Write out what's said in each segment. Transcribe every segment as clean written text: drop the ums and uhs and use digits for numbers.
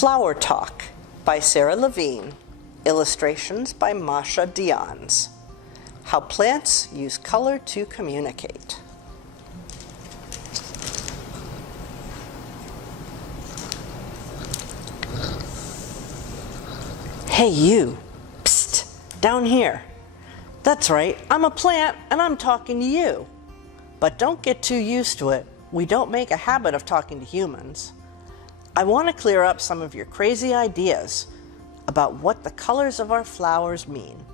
Flower Talk by Sarah Levine. Illustrations by Masha Dians. How plants use color to communicate. Hey you, psst, down here. That's right, I'm a plant and I'm talking to you. But don't get too used to it. We don't make a habit of talking to humans. I want to clear up some of your crazy ideas about what the colors of our flowers mean.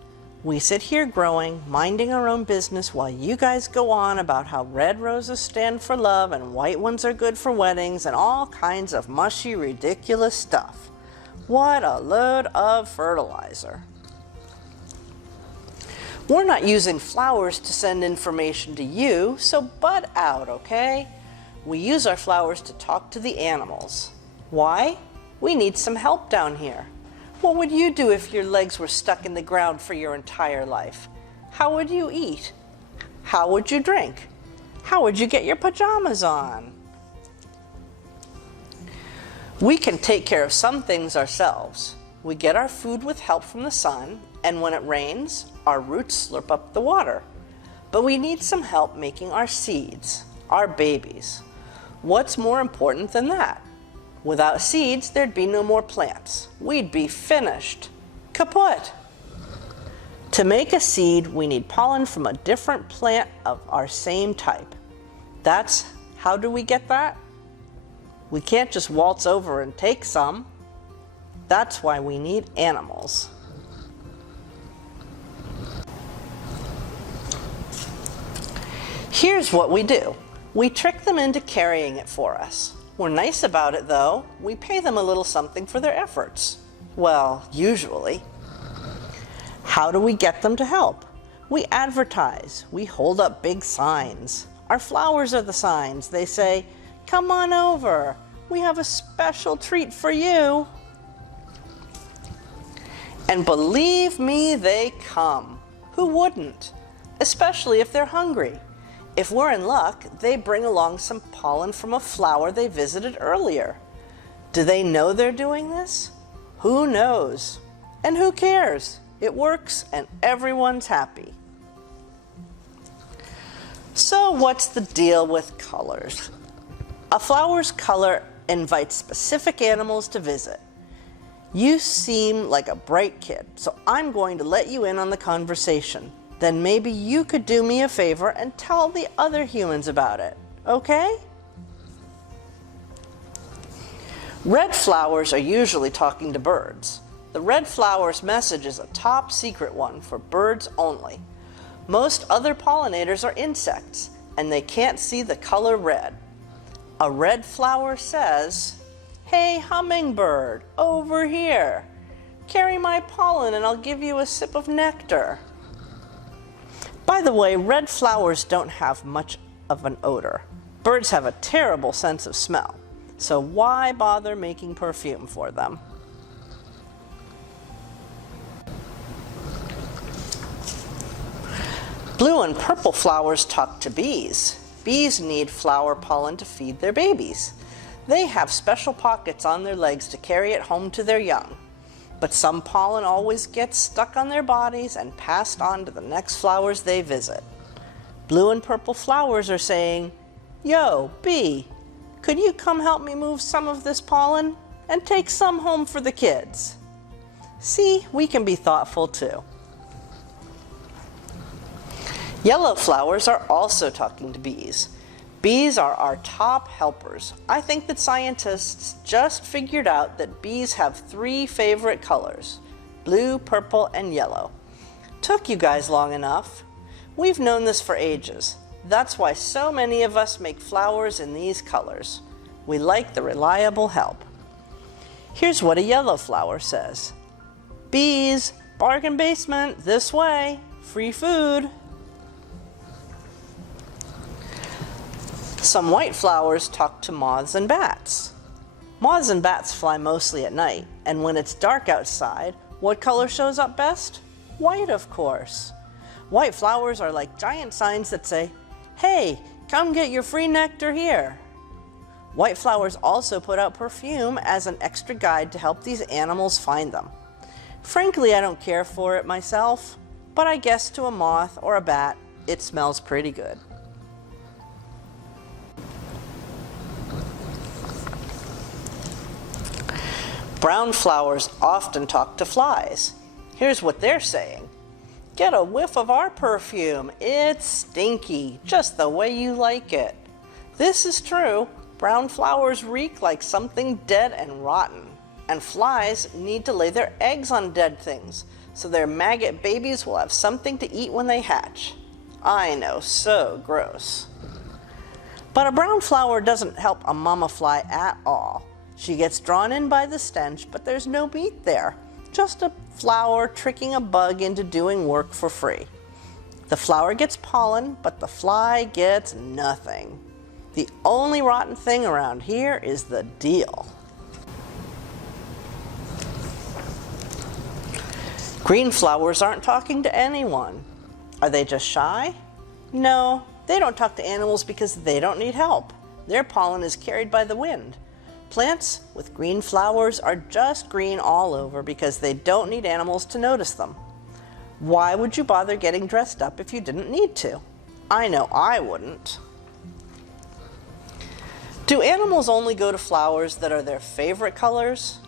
We sit here growing, minding our own business while you guys go on about how red roses stand for love and white ones are good for weddings and all kinds of mushy, ridiculous stuff. What a load of fertilizer. We're not using flowers to send information to you, so butt out, okay? We use our flowers to talk to the animals. Why? We need some help down here. What would you do if your legs were stuck in the ground for your entire life? How would you eat? How would you drink? How would you get your pajamas on? We can take care of some things ourselves. We get our food with help from the sun, and when it rains, our roots slurp up the water. But we need some help making our seeds, our babies. What's more important than that? Without seeds, there'd be no more plants. We'd be finished. Kaput! To make a seed, we need pollen from a different plant of our same type. How do we get that? We can't just waltz over and take some. That's why we need animals. Here's what we do. We trick them into carrying it for us. We're nice about it though. We pay them a little something for their efforts. Well, usually. How do we get them to help? We advertise. We hold up big signs. Our flowers are the signs. They say, "Come on over. We have a special treat for you." And believe me, they come. Who wouldn't? Especially if they're hungry. If we're in luck, they bring along some pollen from a flower they visited earlier. Do they know they're doing this? Who knows? And who cares? It works and everyone's happy. So what's the deal with colors? A flower's color invites specific animals to visit. You seem like a bright kid, so I'm going to let you in on the conversation. Then maybe you could do me a favor and tell the other humans about it, okay? Red flowers are usually talking to birds. The red flower's message is a top secret one for birds only. Most other pollinators are insects, and they can't see the color red. A red flower says, "Hey hummingbird, over here. Carry my pollen and I'll give you a sip of nectar." By the way, red flowers don't have much of an odor. Birds have a terrible sense of smell, so why bother making perfume for them? Blue and purple flowers talk to bees. Bees need flower pollen to feed their babies. They have special pockets on their legs to carry it home to their young. But some pollen always gets stuck on their bodies and passed on to the next flowers they visit. Blue and purple flowers are saying, "Yo, bee, could you come help me move some of this pollen and take some home for the kids?" See, we can be thoughtful too. Yellow flowers are also talking to bees. Bees are our top helpers. I think that scientists just figured out that bees have 3 favorite colors: blue, purple, and yellow. Took you guys long enough. We've known this for ages. That's why so many of us make flowers in these colors. We like the reliable help. Here's what a yellow flower says. "Bees, bargain basement, this way, free food." Some white flowers talk to moths and bats. Moths and bats fly mostly at night, and when it's dark outside, what color shows up best? White, of course. White flowers are like giant signs that say, "Hey, come get your free nectar here." White flowers also put out perfume as an extra guide to help these animals find them. Frankly, I don't care for it myself, but I guess to a moth or a bat, it smells pretty good. Brown flowers often talk to flies. Here's what they're saying. Get a whiff of our perfume. It's stinky, just the way you like it. This is true. Brown flowers reek like something dead and rotten. And flies need to lay their eggs on dead things, so their maggot babies will have something to eat when they hatch. I know, so gross. But a brown flower doesn't help a mama fly at all. She gets drawn in by the stench, but there's no meat there. Just a flower tricking a bug into doing work for free. The flower gets pollen, but the fly gets nothing. The only rotten thing around here is the deal. Green flowers aren't talking to anyone. Are they just shy? No, they don't talk to animals because they don't need help. Their pollen is carried by the wind. Plants with green flowers are just green all over because they don't need animals to notice them. Why would you bother getting dressed up if you didn't need to? I know I wouldn't. Do animals only go to flowers that are their favorite colors?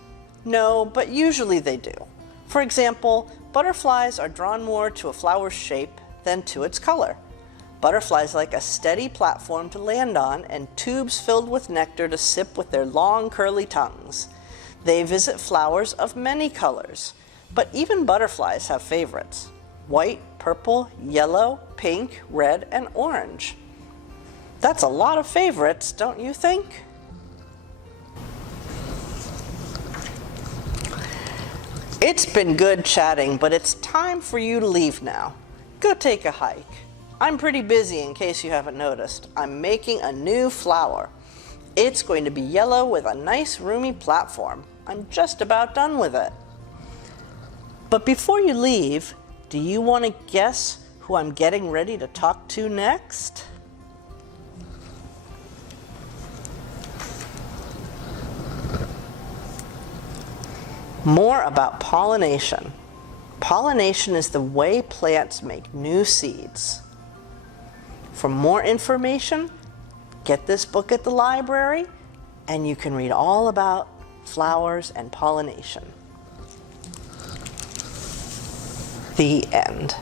No, but usually they do. For example, butterflies are drawn more to a flower's shape than to its color. Butterflies like a steady platform to land on and tubes filled with nectar to sip with their long curly tongues. They visit flowers of many colors, but even butterflies have favorites: white, purple, yellow, pink, red, and orange. That's a lot of favorites, don't you think? It's been good chatting, but it's time for you to leave now. Go take a hike. I'm pretty busy in case you haven't noticed. I'm making a new flower. It's going to be yellow with a nice roomy platform. I'm just about done with it. But before you leave, do you want to guess who I'm getting ready to talk to next? More about pollination. Pollination is the way plants make new seeds. For more information, get this book at the library, and you can read all about flowers and pollination. The end.